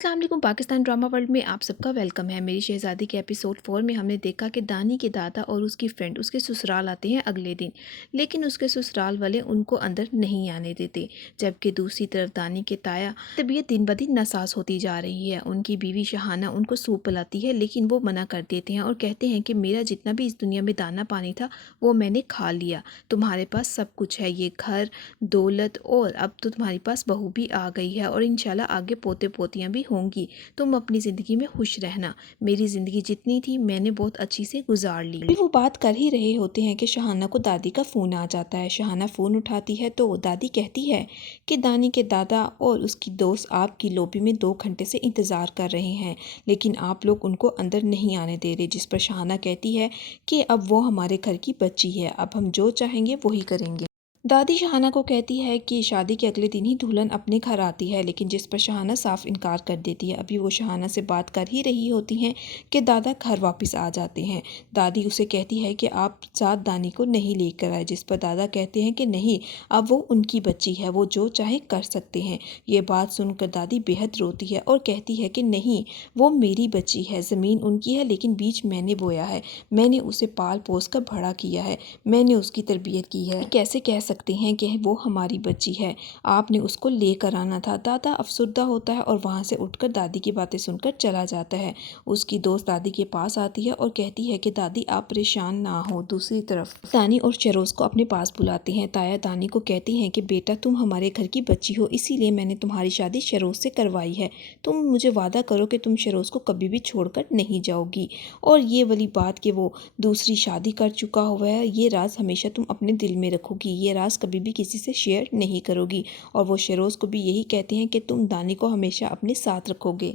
अस्सलाम वालेकुम। Pakistan drama world में आप सबका वेलकम है। मेरी शहज़ादी के एपिसोड 4 में हमने देखा कि दानी के दादा और उसकी फ्रेंड उसके ससुराल आते हैं अगले दिन, लेकिन उसके ससुराल वाले उनको अंदर नहीं आने देते। जबकि दूसरी तरफ दानी के ताया तबीयत दिन ब दिन नासाज होती जा रही है। उनकी बीवी शहाना उनको सूप पिलाती है, लेकिन वो मना कर देते हैं और कहते हैं कि मेरा जितना भी इस दुनिया में दाना पानी था वो मैंने खा लिया। तुम्हारे पास सब कुछ है, ये घर, दौलत, और अब तो तुम्हारे पास बहू भी आ गई है और इंशाल्लाह आगे पोते पोतियाँ भी होंगी। तुम अपनी ज़िंदगी में खुश रहना। मेरी ज़िंदगी जितनी थी मैंने बहुत अच्छी से गुजार ली। अभी वो बात कर ही रहे होते हैं कि शहाना को दादी का फ़ोन आ जाता है। शहाना फ़ोन उठाती है तो दादी कहती है कि दानी के दादा और उसकी दोस्त आपकी लॉबी में 2 घंटे से इंतज़ार कर रहे हैं, लेकिन आप लोग उनको अंदर नहीं आने दे रहे। जिस पर शहाना कहती है कि अब वो हमारे घर की बच्ची है, अब हम जो चाहेंगे वही करेंगे। दादी शहाना को कहती है कि शादी के अगले दिन ही दुल्हन अपने घर आती है, लेकिन जिस पर शहाना साफ इनकार कर देती है। अभी वो शहाना से बात कर ही रही होती हैं कि दादा घर वापस आ जाते हैं। दादी उसे कहती है कि आप साथ दानी को नहीं लेकर आए, जिस पर दादा कहते हैं कि नहीं, अब वो उनकी बच्ची है, वो जो चाहे कर सकते हैं। ये बात सुनकर दादी बेहद रोती है और कहती है कि नहीं, वो मेरी बच्ची है, ज़मीन उनकी है, लेकिन बीज मैंने बोया है, मैंने उसे पाल पोस कर बड़ा किया है, मैंने उसकी तरबियत की है। कैसे कह सकते हैं कि वो हमारी बच्ची है, आपने उसको लेकर आना था। दादा अफसुर्दा होता है और वहाँ से उठकर दादी की बातें सुनकर चला जाता है। उसकी दोस्त दादी के पास आती है और कहती है कि दादी आप परेशान ना हो। दूसरी तरफ दानी और शरोज को अपने पास बुलाते हैं। ताया दानी को कहती हैं कि बेटा तुम हमारे घर की बच्ची हो, इसीलिए मैंने तुम्हारी शादी शरोज से करवाई है। तुम मुझे वादा करो कि तुम शरोज को कभी भी छोड़कर नहीं जाओगी, और ये वाली बात कि वो दूसरी शादी कर चुका हुआ है, ये राज हमेशा तुम अपने दिल में रखोगी, ये राज कभी भी किसी से शेयर नहीं करोगी। और वो शरोज को भी यही कहते हैं कि तुम दानी को हमेशा अपने साथ रखोगे।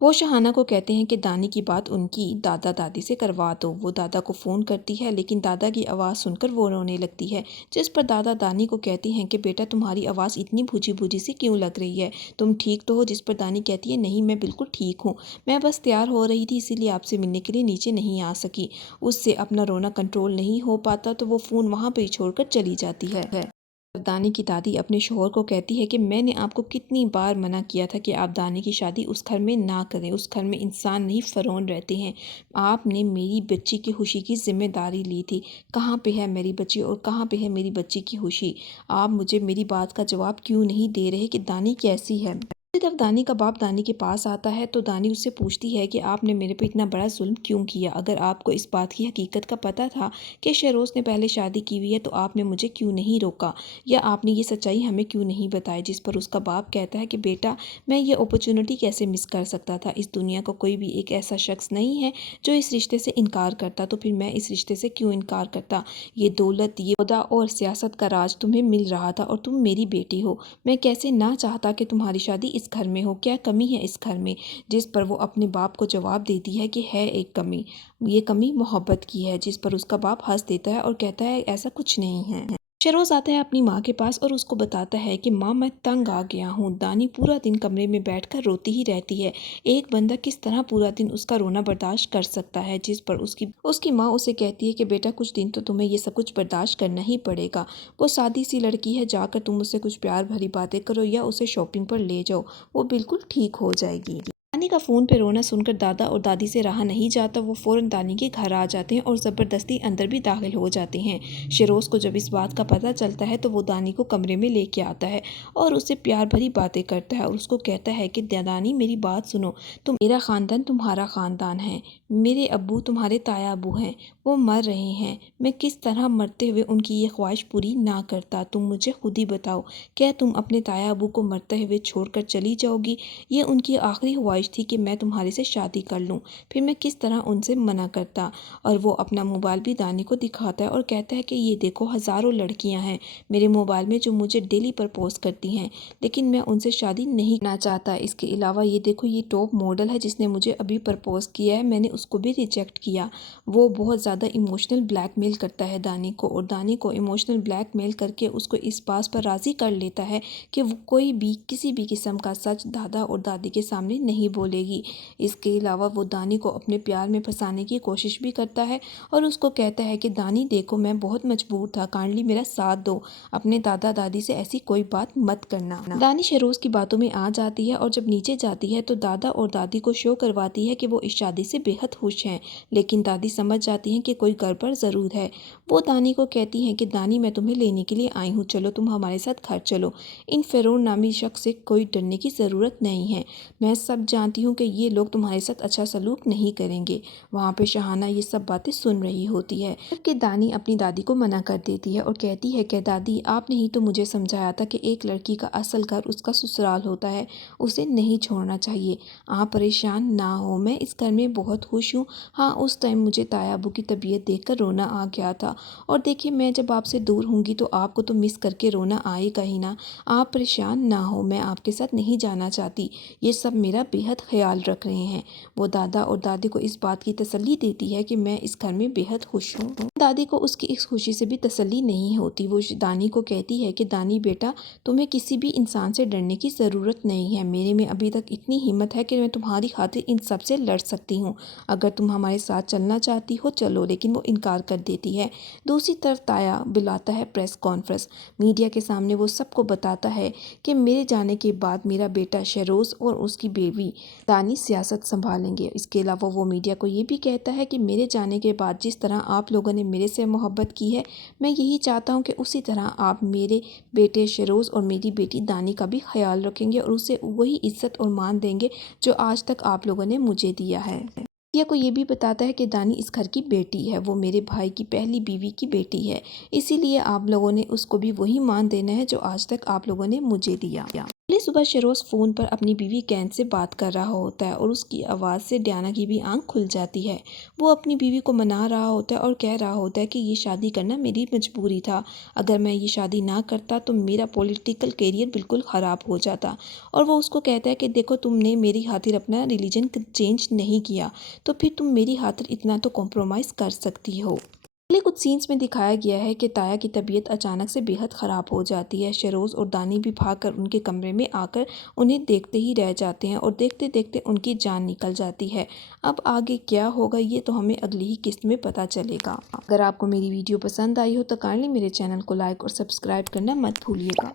वो शहाना को कहते हैं कि दानी की बात उनकी दादा दादी से करवा दो। वो दादा को फ़ोन करती है, लेकिन दादा की आवाज़ सुनकर वो रोने लगती है। जिस पर दादा दानी को कहती हैं कि बेटा तुम्हारी आवाज़ इतनी भूजी भूजी सी क्यों लग रही है, तुम ठीक तो हो? जिस पर दानी कहती है नहीं, मैं बिल्कुल ठीक हूँ, मैं बस तैयार हो रही थी, इसीलिए आपसे मिलने के लिए नीचे नहीं आ सकी। उससे अपना रोना कंट्रोल नहीं हो पाता तो वो फ़ोन वहाँ पर ही छोड़कर चली जाती है। दानी की दादी अपने शौहर को कहती है कि मैंने आपको कितनी बार मना किया था कि आप दानी की शादी उस घर में ना करें, उस घर में इंसान नहीं फ़िरौन रहते हैं। आपने मेरी बच्ची की खुशी की जिम्मेदारी ली थी, कहाँ पे है मेरी बच्ची और कहाँ पे है मेरी बच्ची की खुशी? आप मुझे मेरी बात का जवाब क्यों नहीं दे रहे कि दानी कैसी है? दूसरी तरफ दानी का बाप दानी के पास आता है तो दानी उससे पूछती है कि आपने मेरे पे इतना बड़ा जुल्म क्यों किया? अगर आपको इस बात की हकीकत का पता था कि शहरोज़ ने पहले शादी की हुई है तो आपने मुझे क्यों नहीं रोका, या आपने ये सच्चाई हमें क्यों नहीं बताई? जिस पर उसका बाप कहता है कि बेटा मैं ये अपॉर्चुनिटी कैसे मिस कर सकता था, इस दुनिया का कोई भी एक ऐसा शख्स नहीं है जो इस रिश्ते से इनकार करता, तो फिर मैं इस रिश्ते से क्यों इनकार करता? ये दौलत, ये ओहदा और सियासत का राज तुम्हें मिल रहा था और तुम मेरी बेटी हो, मैं कैसे ना चाहता कि तुम्हारी शादी इस घर में हो, क्या कमी है इस घर में? जिस पर वो अपने बाप को जवाब देती है कि है एक कमी, ये कमी मोहब्बत की है। जिस पर उसका बाप हंस देता है और कहता है ऐसा कुछ नहीं है। शरोज आता है अपनी माँ के पास और उसको बताता है कि माँ मैं तंग आ गया हूँ। दानी पूरा दिन कमरे में बैठकर रोती ही रहती है, एक बंदा किस तरह पूरा दिन उसका रोना बर्दाश्त कर सकता है? जिस पर उसकी माँ उसे कहती है कि बेटा कुछ दिन तो तुम्हें ये सब कुछ बर्दाश्त करना ही पड़ेगा। वो सादी सी लड़की है, जाकर तुम उससे कुछ प्यार भरी बातें करो या उसे शॉपिंग पर ले जाओ, वो बिल्कुल ठीक हो जाएगी। दानी का फ़ोन पे रोना सुनकर दादा और दादी से रहा नहीं जाता। वो फ़ौरन दानी के घर आ जाते हैं और ज़बरदस्ती अंदर भी दाखिल हो जाते हैं। शरोज़ को जब इस बात का पता चलता है तो वो दानी को कमरे में लेके आता है और उससे प्यार भरी बातें करता है और उसको कहता है कि दानी मेरी बात सुनो, तुम मेरा ख़ानदान तुम्हारा ख़ानदान है, मेरे अब्बू तुम्हारे ताया अब्बू हैं, वो मर रहे हैं, मैं किस तरह मरते हुए उनकी ये ख्वाहिश पूरी ना करता? तुम मुझे खुद ही बताओ, क्या तुम अपने ताया अब्बू को मरते हुए छोड़कर चली जाओगी? ये उनकी आखिरी ख्वाहिश थी कि मैं तुम्हारे से शादी कर लूँ, फिर मैं किस तरह उनसे मना करता? और वो अपना मोबाइल भी दानी को दिखाता है और कहता है कि ये देखो हज़ारों लड़कियां हैं मेरे मोबाइल में जो मुझे डेली प्रपोज करती हैं, लेकिन मैं उनसे शादी नहीं करना चाहता। इसके अलावा ये देखो ये टॉप मॉडल है जिसने मुझे अभी प्रपोज किया है, मैंने उसको भी रिजेक्ट किया। वो बहुत ज़्यादा इमोशनल ब्लैकमेल करता है दानी को, और दानी को इमोशनल ब्लैकमेल करके उसको इस बात पर राज़ी कर लेता है कि वो कोई भी किसी भी किस्म का सच दादा और दादी के सामने नहीं بولے گی۔ اس کے علاوہ وہ دانی کو اپنے پیار میں پھنسانے کی کوشش بھی کرتا ہے اور اس کو کہتا ہے کہ دانی دیکھو میں بہت مجبور تھا، کائنڈلی میرا ساتھ دو، اپنے دادا دادی سے ایسی کوئی بات مت کرنا۔ دانی شہروز کی باتوں میں آ جاتی ہے اور جب نیچے جاتی ہے تو دادا اور دادی کو شو کرواتی ہے کہ وہ اس شادی سے بے حد خوش ہیں، لیکن دادی سمجھ جاتی ہیں کہ کوئی گڑبڑ ضرور ہے۔ وہ دانی کو کہتی ہیں کہ دانی میں تمہیں لینے کے لیے آئی ہوں، چلو تم ہمارے ساتھ گھر چلو، ان فرعون نامی شخص سے کوئی ڈرنے کی ضرورت نہیں ہے، میں سب جانتی ہوں کہ یہ لوگ تمہارے ساتھ اچھا سلوک نہیں کریں گے۔ وہاں پہ شاہانہ یہ سب باتیں سن رہی ہوتی ہے کہ دانی اپنی دادی کو منع کر دیتی ہے اور کہتی ہے کہ دادی آپ نے ہی تو مجھے سمجھایا تھا کہ ایک لڑکی کا اصل گھر اس کا سسرال ہوتا ہے، اسے نہیں چھوڑنا چاہیے۔ آپ پریشان نہ ہو، میں اس گھر میں بہت خوش ہوں۔ ہاں اس ٹائم مجھے تایا ابو کی طبیعت دیکھ کر رونا آ گیا تھا، اور دیکھیے میں جب آپ سے دور ہوں گی تو آپ کو تو مس کر کے رونا آئے گا ہی نا۔ آپ پریشان نہ ہو، میں آپ کے ساتھ نہیں جانا چاہتی، یہ سب میرا بے حد خیال رکھ رہے ہیں۔ وہ دادا اور دادی کو اس بات کی تسلی دیتی ہے کہ میں اس گھر میں بے حد خوش ہوں۔ دادی کو اس کی اس خوشی سے بھی تسلی نہیں ہوتی، وہ دانی کو کہتی ہے کہ دانی بیٹا تمہیں کسی بھی انسان سے ڈرنے کی ضرورت نہیں ہے، میرے میں ابھی تک اتنی ہمت ہے کہ میں تمہاری خاطر ان سب سے لڑ سکتی ہوں، اگر تم ہمارے ساتھ چلنا چاہتی ہو چلو، لیکن وہ انکار کر دیتی ہے۔ دوسری طرف تایا بلاتا ہے پریس کانفرنس، میڈیا کے سامنے وہ سب کو بتاتا ہے کہ میرے جانے کے بعد میرا بیٹا شہروز اور اس کی بیوی دانی سیاست سنبھالیں گے۔ اس کے علاوہ وہ میڈیا کو یہ بھی کہتا ہے کہ میرے جانے کے بعد جس طرح آپ لوگوں نے میرے سے محبت کی ہے، میں یہی چاہتا ہوں کہ اسی طرح آپ میرے بیٹے شہروز اور میری بیٹی دانی کا بھی خیال رکھیں گے اور اسے وہی عزت اور مان دیں گے جو آج تک آپ لوگوں نے مجھے دیا ہے۔ میڈیا کو یہ بھی بتاتا ہے کہ دانی اس گھر کی بیٹی ہے، وہ میرے بھائی کی پہلی بیوی کی بیٹی ہے، اسی لیے آپ لوگوں نے اس کو بھی وہی مان دینا ہے جو آج تک آپ لوگوں نے مجھے دیا۔ اگلی صبح شہروز فون پر اپنی بیوی کین سے بات کر رہا ہوتا ہے اور اس کی آواز سے ڈیانا کی بھی آنکھ کھل جاتی ہے۔ وہ اپنی بیوی کو منا رہا ہوتا ہے اور کہہ رہا ہوتا ہے کہ یہ شادی کرنا میری مجبوری تھا، اگر میں یہ شادی نہ کرتا تو میرا پولیٹیکل کیریئر بالکل خراب ہو جاتا، اور وہ اس کو کہتا ہے کہ دیکھو تم نے میری خاطر اپنا ریلیجن چینج نہیں کیا تو پھر تم میری خاطر اتنا تو کمپرومائز کر سکتی ہو۔ اگلے کچھ سینز میں دکھایا گیا ہے کہ تایا کی طبیعت اچانک سے بے حد خراب ہو جاتی ہے، شہروز اور دانی بھی بھاگ کر ان کے کمرے میں آ کر انہیں دیکھتے ہی رہ جاتے ہیں اور دیکھتے دیکھتے ان کی جان نکل جاتی ہے۔ اب آگے کیا ہوگا یہ تو ہمیں اگلی ہی قسط میں پتہ چلے گا۔ اگر آپ کو میری ویڈیو پسند آئی ہو تو کائنڈلی میرے چینل کو لائک اور سبسکرائب کرنا مت بھولیے گا۔